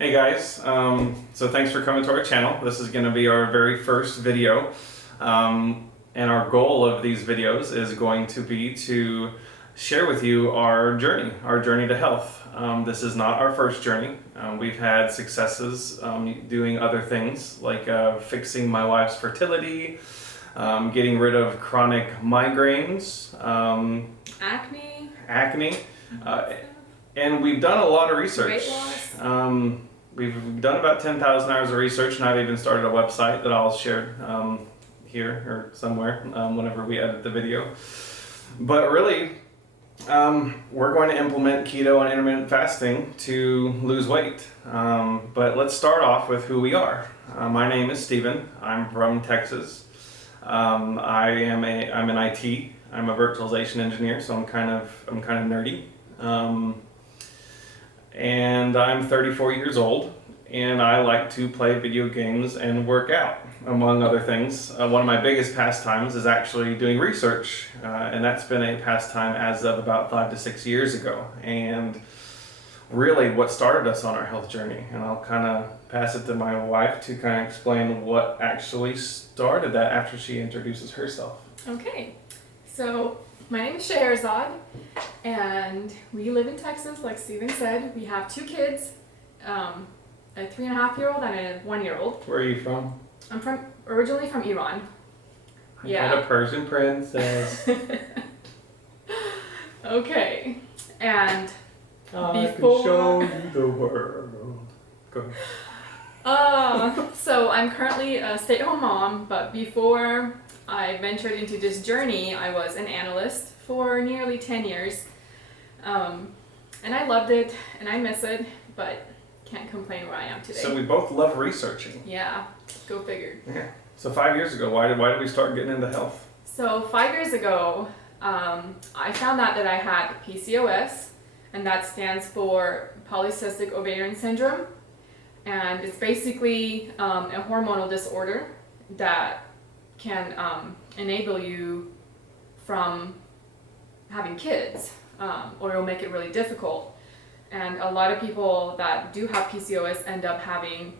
Hey guys, so thanks for coming to our channel. This is going to be our very first video, and our goal of these videos is going to be to share with you our journey to health. This is not our first journey. We've had successes doing other things like fixing my wife's fertility, getting rid of chronic migraines, acne, and we've done a lot of research. Weight loss. We've done about 10,000 hours of research, and I've even started a website that I'll share here or somewhere whenever we edit the video. But really, we're going to implement keto and intermittent fasting to lose weight. But let's start off with who we are. My name is Steven. I'm from Texas. I'm in IT. I'm a virtualization engineer, so I'm kind of nerdy. And I'm 34 years old, and I like to play video games and work out, among other things. One of my biggest pastimes is actually doing research, and that's been a pastime as of about 5 to 6 years ago, and really what started us on our health journey. And I'll kind of pass it to my wife to kind of explain what actually started that after she introduces herself. Okay, so my name is Shahrzad, and we live in Texas, like Steven said. We have 2 kids, a 3.5-year-old and a 1-year-old. Where are you from? I'm originally from Iran. I got a Persian princess. Okay, and I can show you the world. Go ahead. So I'm currently a stay-at-home mom, but before I ventured into this journey, I was an analyst for nearly 10 years. And I loved it, and I miss it, but can't complain where I am today. So we both love researching. Yeah, go figure. Yeah. So 5 years ago, why did we start getting into health? So 5 years ago, I found out that I had PCOS, and that stands for polycystic ovarian syndrome. And it's basically a hormonal disorder that can enable you from having kids, or it'll make it really difficult. And a lot of people that do have PCOS end up having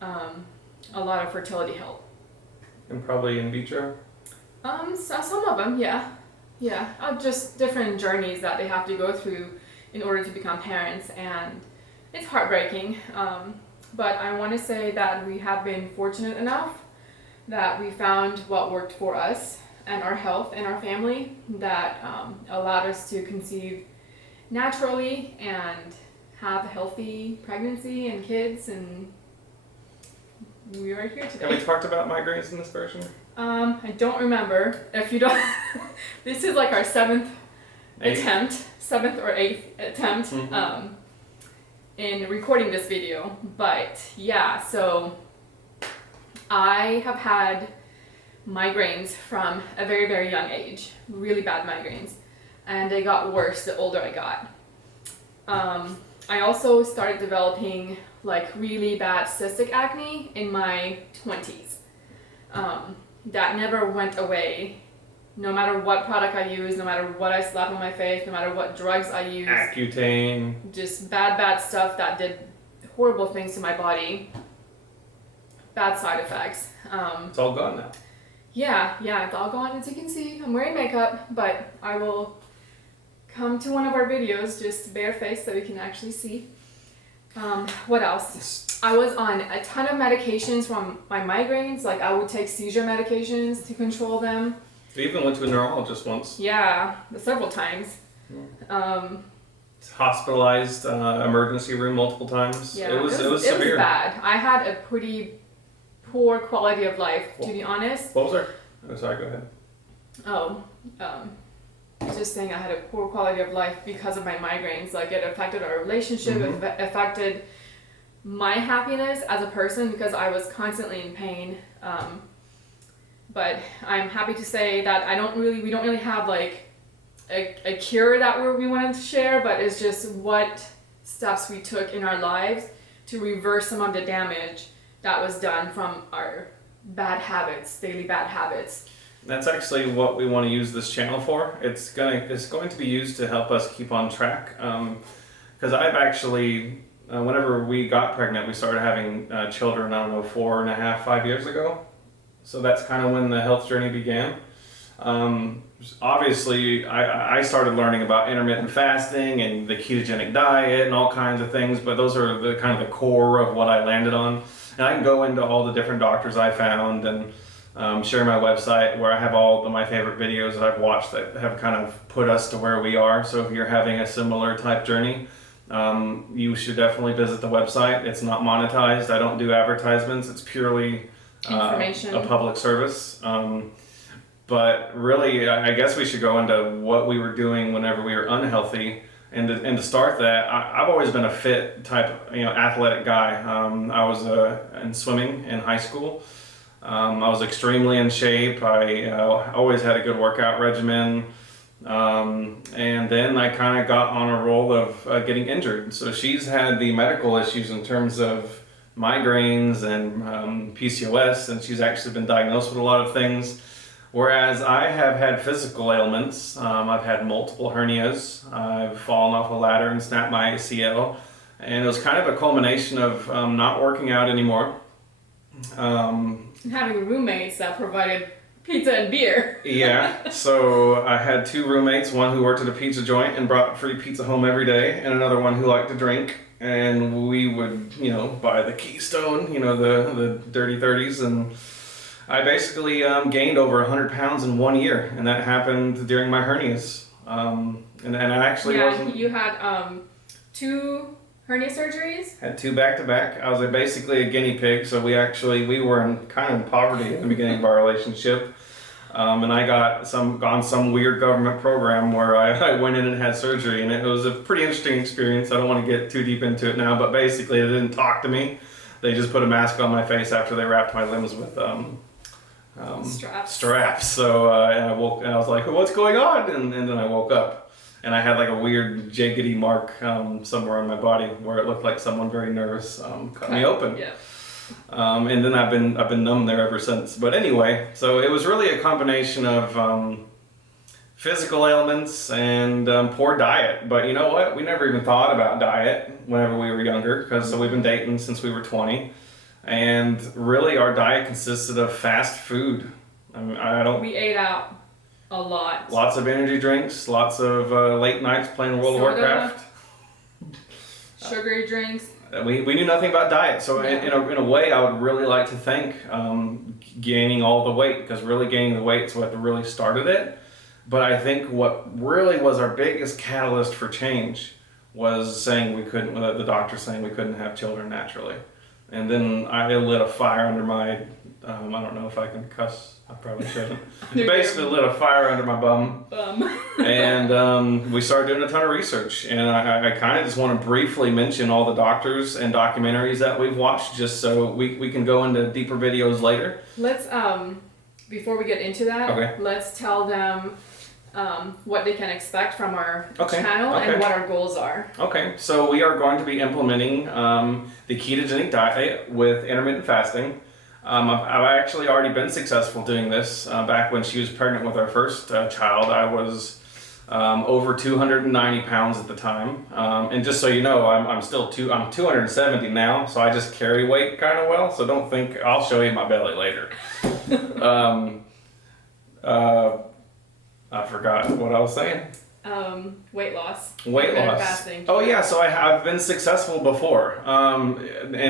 a lot of fertility help. And probably in vitro? So some of them, yeah. Just different journeys that they have to go through in order to become parents, and it's heartbreaking. But I want to say that we have been fortunate enough that we found what worked for us and our health and our family that allowed us to conceive naturally and have a healthy pregnancy and kids, and we are here today. Have we talked about migraines in this version? I don't remember. If you don't, this is like our 7th or 8th attempt in recording this video. But yeah, so I have had migraines from a very, very young age, really bad migraines, and they got worse the older I got. I also started developing like really bad cystic acne in my 20s. That never went away, no matter what product I used, no matter what I slapped on my face, no matter what drugs I used. Accutane. Just bad stuff that did horrible things to my body. Bad side effects. It's all gone now. Yeah, it's all gone, as you can see. I'm wearing makeup, but I will come to one of our videos just barefaced so you can actually see. What else? I was on a ton of medications from my migraines. Like I would take seizure medications to control them. We even went to a neurologist once. Yeah, several times. Hospitalized, emergency room multiple times. Yeah, it was severe. It was bad. I had a pretty poor quality of life, to be honest. What was our... Oh, sorry, go ahead. Just saying I had a poor quality of life because of my migraines. Like it affected our relationship, it affected my happiness as a person because I was constantly in pain. But I'm happy to say that we don't really have like a cure that we wanted to share, but it's just what steps we took in our lives to reverse some of the damage that was done from our daily bad habits. That's actually what we want to use this channel for. It's going to be used to help us keep on track. Because I've actually whenever we got pregnant, we started having children, I don't know, 4.5, 5 years ago. So that's kind of when the health journey began. Obviously, I started learning about intermittent fasting and the ketogenic diet and all kinds of things, but those are the kind of the core of what I landed on. And I can go into all the different doctors I found and share my website where I have all of my favorite videos that I've watched that have kind of put us to where we are. So if you're having a similar type journey, you should definitely visit the website. It's not monetized. I don't do advertisements. It's purely information, a public service. But really, I guess we should go into what we were doing whenever we were unhealthy. And to start that, I've always been a fit type, athletic guy. I was in swimming in high school. I was extremely in shape. I always had a good workout regimen. And then I kind of got on a roll of getting injured. So she's had the medical issues in terms of migraines and PCOS, and she's actually been diagnosed with a lot of things. Whereas I have had physical ailments. I've had multiple hernias. I've fallen off a ladder and snapped my ACL. And it was kind of a culmination of not working out anymore. And having roommates that provided pizza and beer. Yeah, so I had 2 roommates, one who worked at a pizza joint and brought free pizza home every day, and another one who liked to drink. And we would, buy the Keystone, the dirty 30s, and I basically gained over 100 pounds in 1 year, and that happened during my hernias. And I actually wasn't... you had 2 hernia surgeries? Had 2 back-to-back. I was basically a guinea pig, so we were kind of in poverty at the beginning of our relationship. And I got on some weird government program where I went in and had surgery, and it was a pretty interesting experience. I don't want to get too deep into it now, but basically they didn't talk to me. They just put a mask on my face after they wrapped my limbs with straps. So I woke and I was like, what's going on? And then I woke up and I had like a weird jaggedy mark somewhere on my body where it looked like someone very nervous cut me open. Yeah. And then I've been numb there ever since. But anyway, so it was really a combination of physical ailments and poor diet. But you know what? We never even thought about diet whenever we were younger because we've been dating since we were 20. And really, our diet consisted of fast food. We ate out a lot. Lots of energy drinks, lots of late nights playing World of Warcraft. Sugary drinks. We knew nothing about diet. So in a way, I would really like to thank gaining all the weight, because really gaining the weight is what really started it. But I think what really was our biggest catalyst for change was the doctor saying we couldn't have children naturally. And then I lit a fire under my, I don't know if I can cuss, I probably shouldn't. Basically lit a fire under my bum. And we started doing a ton of research. And I kind of just want to briefly mention all the doctors and documentaries that we've watched, just so we can go into deeper videos later. Let's, before we get into that, let's tell them what they can expect from our channel and what our goals are. Okay, so we are going to be implementing the ketogenic diet with intermittent fasting. I've actually already been successful doing this. Back when she was pregnant with our first child, I was over 290 pounds at the time. And just so you know, I'm 270 now, so I just carry weight kind of well. So don't think, I'll show you my belly later. I forgot what I was saying. Weight loss. Weight loss. Fasting. Oh yeah, so I've been successful before, and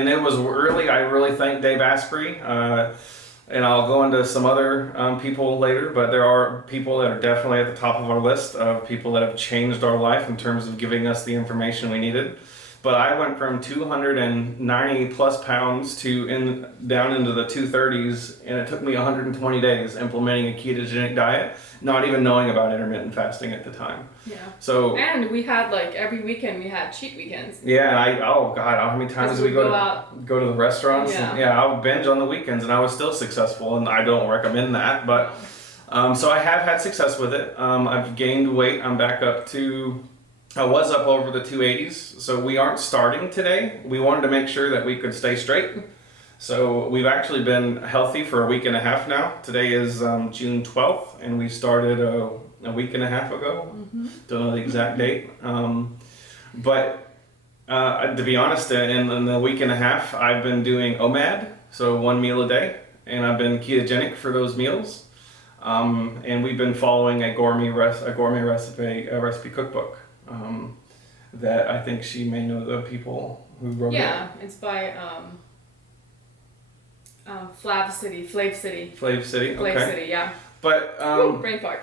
it was I really thank Dave Asprey, and I'll go into some other people later. But there are people that are definitely at the top of our list of people that have changed our life in terms of giving us the information we needed. But I went from 290 plus pounds down into the 230s, and it took me 120 days implementing a ketogenic diet, not even knowing about intermittent fasting at the time. Yeah. And we had every weekend we had cheat weekends. Yeah, how many times did we go to the restaurants? Yeah. And, I would binge on the weekends, and I was still successful, and I don't recommend that. But so I have had success with it. I've gained weight. I'm back up to. I was up over the 280s, so we aren't starting today. We wanted to make sure that we could stay straight. So we've actually been healthy for a week and a half now. Today is June 12th, and we started a week and a half ago. Mm-hmm. Don't know the exact date. But To be honest, in the week and a half, I've been doing OMAD, so 1 meal a day, and I've been ketogenic for those meals. And we've been following a gourmet recipe cookbook that I think she may know the people who wrote it. Yeah, it's by Flav City, Okay. Yeah. But Brain fart.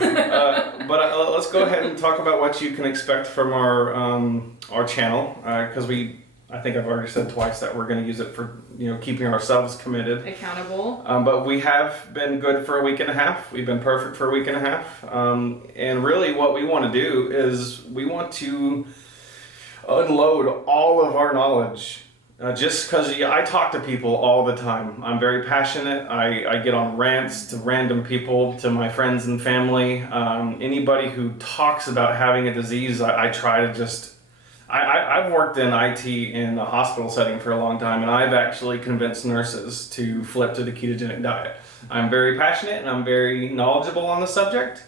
let's go ahead and talk about what you can expect from our channel, because I think I've already said twice that we're going to use it for keeping ourselves committed, Accountable. but we have been good for a week and a half. We've been perfect for a week and a half, and really what we want to do is we want to unload all of our knowledge. Just because I talk to people all the time. I'm very passionate. I get on rants to random people, to my friends and family. Anybody who talks about having a disease, I try to just... I've worked in IT in a hospital setting for a long time, and I've actually convinced nurses to flip to the ketogenic diet. I'm very passionate and I'm very knowledgeable on the subject.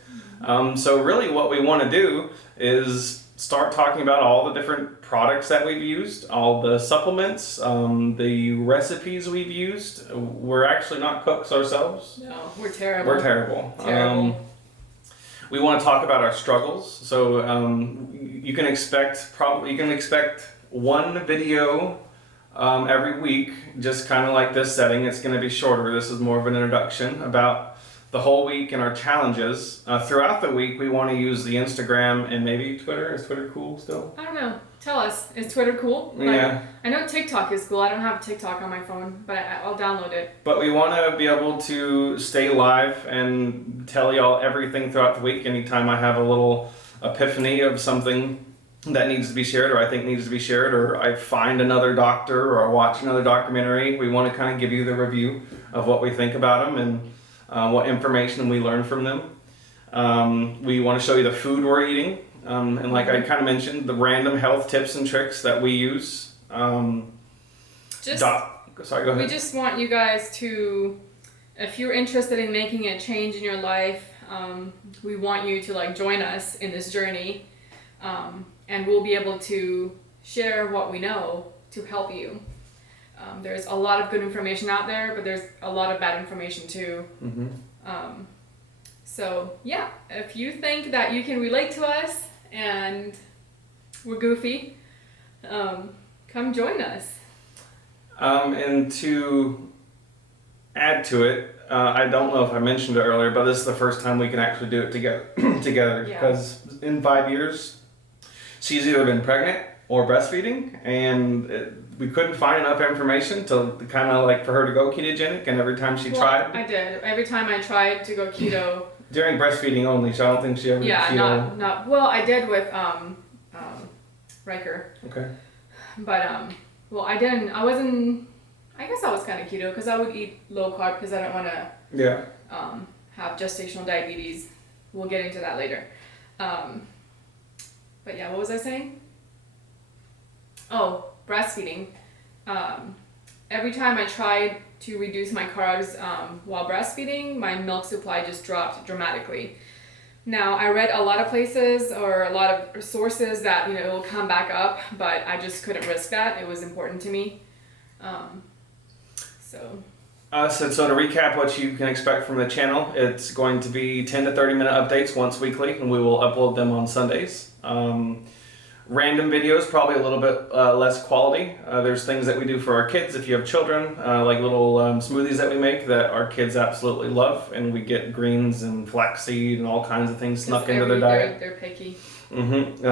So really what we want to do is start talking about all the different products that we've used, all the supplements, the recipes we've used. We're actually not cooks ourselves. No, we're terrible. We're terrible. We want to talk about our struggles. So you can expect one video every week, just kind of like this setting. It's going to be shorter. This is more of an introduction about the whole week and our challenges. Throughout the week, we want to use the Instagram and maybe Twitter. Is Twitter cool still? I don't know. Tell us. Is Twitter cool? Yeah. I know TikTok is cool. I don't have TikTok on my phone, but I'll download it. But we want to be able to stay live and tell y'all everything throughout the week. Anytime I have a little epiphany of something that needs to be shared, or I think needs to be shared, or I find another doctor, or I watch another documentary, we want to kind of give you the review of what we think about them and what information we learn from them. We want to show you the food we're eating, and like I kind of mentioned, the random health tips and tricks that we use. Sorry, go ahead. We just want you guys to, if you're interested in making a change in your life, we want you to join us in this journey, and we'll be able to share what we know to help you. There's a lot of good information out there, but there's a lot of bad information too. Mm-hmm. So yeah, if you think that you can relate to us and we're goofy, come join us. And to add to it, I don't know if I mentioned it earlier, but this is the first time we can actually do it together. Yeah. Because in 5 years, she's either been pregnant or breastfeeding, and we couldn't find enough information to kind of for her to go ketogenic, and every time she tried... I did. Every time I tried to go keto... During breastfeeding only, so I don't think she ever did keto. not... Well, I did with Riker. Okay. But, I didn't... I guess I was kind of keto, because I would eat low carb, because I don't want to have gestational diabetes. We'll get into that later. But yeah, what was I saying? Oh, breastfeeding. Every time I tried to reduce my carbs while breastfeeding, my milk supply just dropped dramatically. Now, I read a lot of places or a lot of sources that it will come back up, but I just couldn't risk that. It was important to me. So to recap what you can expect from the channel, it's going to be 10 to 30 minute updates once weekly, and we will upload them on Sundays. Random videos, probably a little bit less quality. There's things that we do for our kids if you have children, like little smoothies that we make that our kids absolutely love, and we get greens and flaxseed and all kinds of things snuck into their diet. They're picky. Mm-hmm.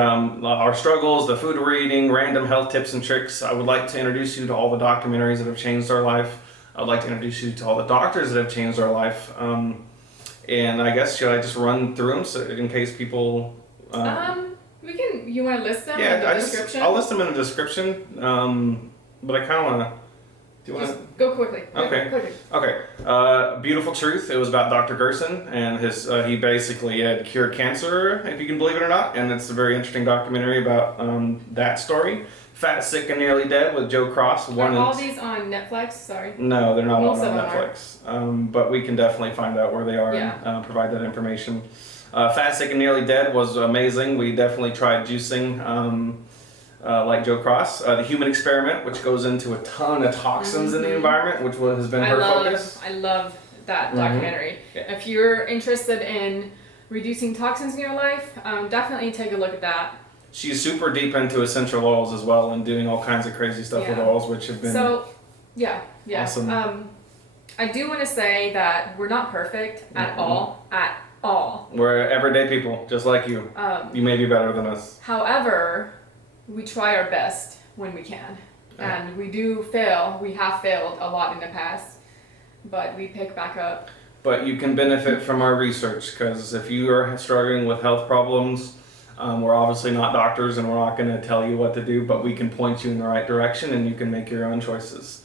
Our struggles, the food we're eating, random health tips and tricks. I would like to introduce you to all the documentaries that have changed our life. I'd like to introduce you to all the doctors that have changed our life. And I guess, should I just run through them so in case people... We can. You want to list them in the description? I'll list them in the description, but I kind of want to... Do you want to... Go quickly. Okay. Beautiful Truth. It was about Dr. Gerson, and he basically had cured cancer, if you can believe it or not, and it's a very interesting documentary about that story. Fat, Sick, and Nearly Dead with Joe Cross. Are all these on Netflix? Sorry. No, they're not all Most on Netflix. But we can definitely find out where they are and provide that information. Fat, Sick, and Nearly Dead was amazing. We definitely tried juicing. like Joe Cross. The Human Experiment, which goes into a ton of toxins in the environment, which has been her focus. I love that documentary. Yeah. If you're interested in reducing toxins in your life, definitely take a look at that. She's super deep into essential oils as well and doing all kinds of crazy stuff with oils, which have been awesome. I do want to say that we're not perfect at all. We're everyday people, just like you. You may be better than us. However, we try our best when we can. And we do fail. We have failed a lot in the past, but we pick back up. But you can benefit from our research, because if you are struggling with health problems, we're obviously not doctors and we're not going to tell you what to do, but we can point you in the right direction and you can make your own choices.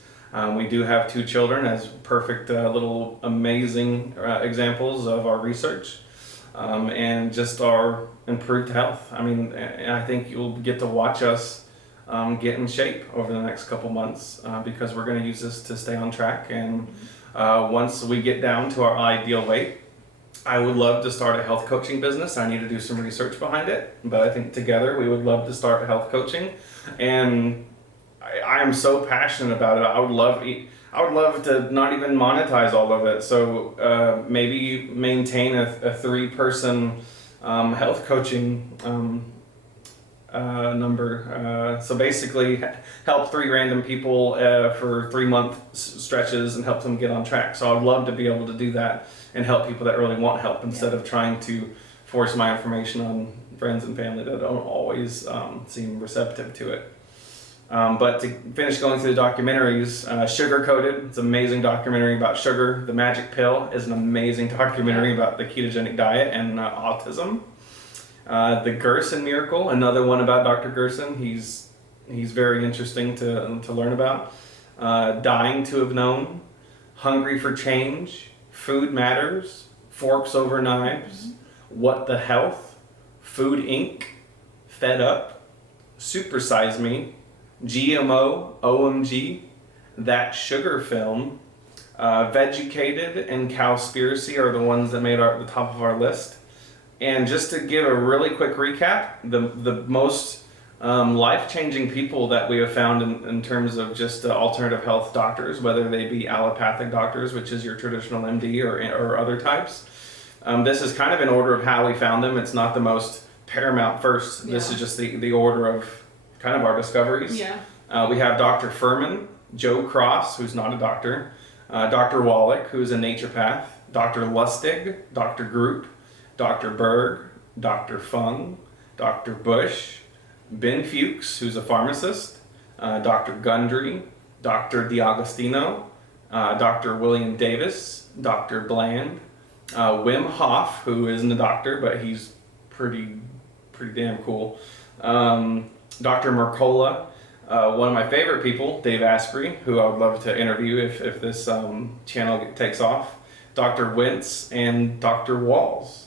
We do have 2 children as perfect little amazing examples of our research and just our improved health. I mean, I think you'll get to watch us get in shape over the next couple months because we're going to use this to stay on track. And once we get down to our ideal weight, I would love to start a health coaching business. I need to do some research behind it, but I think together we would love to start health coaching. And I am so passionate about it. I would love to not even monetize all of it. So maybe maintain a 3-person health coaching number. So basically help 3 random people for 3-month stretches and help them get on track. So I'd love to be able to do that and help people that really want help instead of trying to force my information on friends and family that don't always seem receptive to it. But to finish going through the documentaries, Sugar Coated, it's an amazing documentary about sugar. The Magic Pill is an amazing documentary about the ketogenic diet and autism. The Gerson Miracle, another one about Dr. Gerson. He's very interesting to learn about. Dying to Have Known, Hungry for Change, Food Matters, Forks Over Knives, What the Health, Food Inc., Fed Up, Supersize Me, GMO, OMG, That Sugar Film, Vegucated, and Cowspiracy are the ones that made the top of our list. And just to give a really quick recap, the most life-changing people that we have found in terms of just alternative health doctors, whether they be allopathic doctors, which is your traditional MD, or other types. This is kind of in order of how we found them. It's not the most paramount first. This is just the order of kind of our discoveries. We have Dr. Furman, Joe Cross, who's not a doctor, Dr. Wallach, who's a naturopath, Dr. Lustig, Dr. Group, Dr. Berg, Dr. Fung, Dr. Bush, Ben Fuchs, who's a pharmacist, Dr. Gundry, Dr. D'Agostino, Dr. William Davis, Dr. Bland, Wim Hof, who isn't a doctor, but he's pretty damn cool, Dr. Mercola, one of my favorite people, Dave Asprey, who I would love to interview if this channel takes off, Dr. Wentz, and Dr. Walls.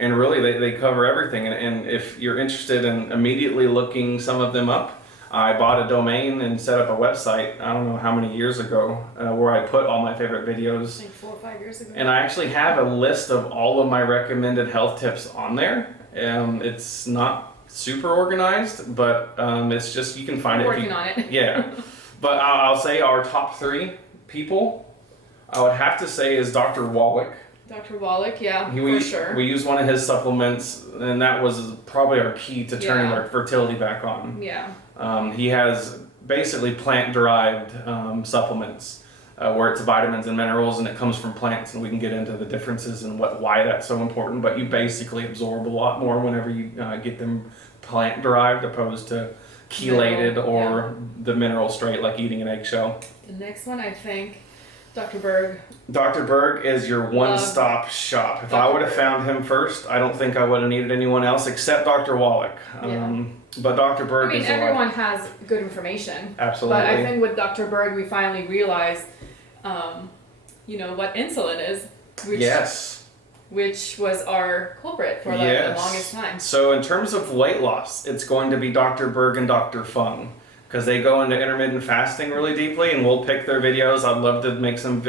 And really, they cover everything. And if you're interested in immediately looking some of them up, I bought a domain and set up a website, I don't know how many years ago, where I put all my favorite videos. Like 4 or 5 years ago. And I actually have a list of all of my recommended health tips on there. It's not super organized, but it's just, you can find working on it. Yeah. But I'll say our top 3 people, I would have to say, is Dr. Wallach. Dr. Wallach, for sure. We used one of his supplements, and that was probably our key to turning our fertility back on. He has basically plant-derived supplements where it's vitamins and minerals, and it comes from plants, and we can get into the differences and why that's so important. But you basically absorb a lot more whenever you get them plant-derived opposed to chelated or the mineral straight, like eating an eggshell. The next one, I think, Dr. Berg. Dr. Berg is your one-stop shop. If I would have found him first, I don't think I would have needed anyone else except Dr. Wallach. But Dr. Berg is everyone has good information. Absolutely. But I think with Dr. Berg, we finally realized, what insulin is. Which was our culprit for the longest time. So in terms of weight loss, it's going to be Dr. Berg and Dr. Fung, because they go into intermittent fasting really deeply, and we'll pick their videos. I'd love to make some,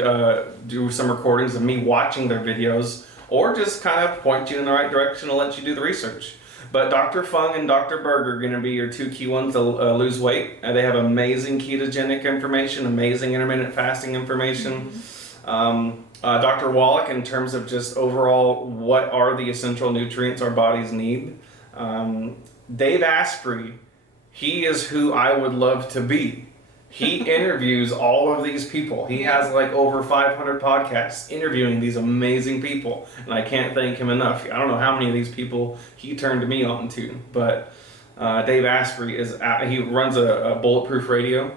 do some recordings of me watching their videos, or just kind of point you in the right direction and let you do the research. But Dr. Fung and Dr. Berg are going to be your two key ones to lose weight. They have amazing ketogenic information, amazing intermittent fasting information. Dr. Wallach, in terms of just overall what are the essential nutrients our bodies need. Dave Asprey, he is who I would love to be. He interviews all of these people. He has like over 500 podcasts interviewing these amazing people, and I can't thank him enough. I don't know how many of these people he turned me on to, but Dave Asprey he runs a Bulletproof Radio.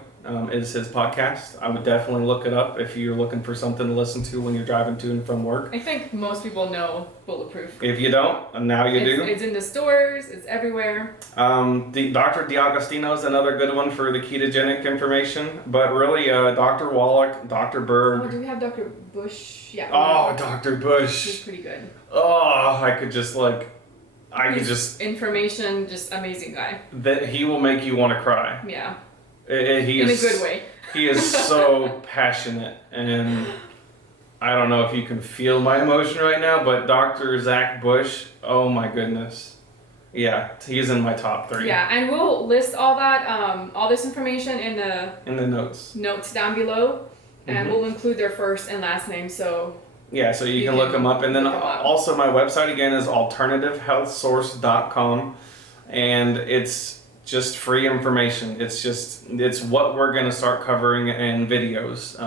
Is his podcast. I would definitely look it up if you're looking for something to listen to when you're driving to and from work. I think most people know Bulletproof. If you don't, now you do. It's in the stores. It's everywhere. The Dr. D'Agostino is another good one for the ketogenic information, but really Dr. Wallach, Dr. Berg. Oh, do we have Dr. Bush? Yeah. Oh, Dr. Bush. He's pretty good. Oh, Information, just amazing guy. That he will make you want to cry. Yeah. He in is, a good way. He is so passionate, and I don't know if you can feel my emotion right now, but Dr. Zach Bush, oh my goodness. Yeah, he's in my top 3. Yeah, and we'll list all that, all this information in the notes down below, and we'll include their first and last name, so yeah, so you can look them up. And then also my website again is alternativehealthsource.com, and it's just free information. It's what we're going to start covering in videos.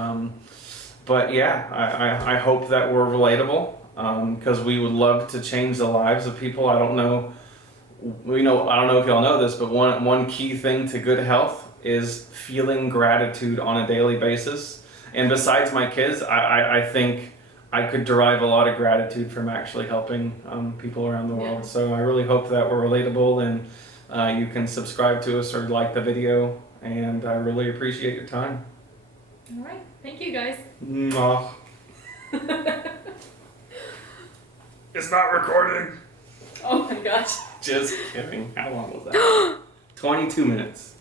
But yeah, I hope that we're relatable, because we would love to change the lives of people. I don't know if y'all know this, but one key thing to good health is feeling gratitude on a daily basis. And besides my kids, I think I could derive a lot of gratitude from actually helping people around the world. So I really hope that we're relatable, and you can subscribe to us or like the video, and I really appreciate your time. All right. Thank you, guys. Mwah. It's not recording. Oh my gosh. Just kidding. How long was that? 22 minutes.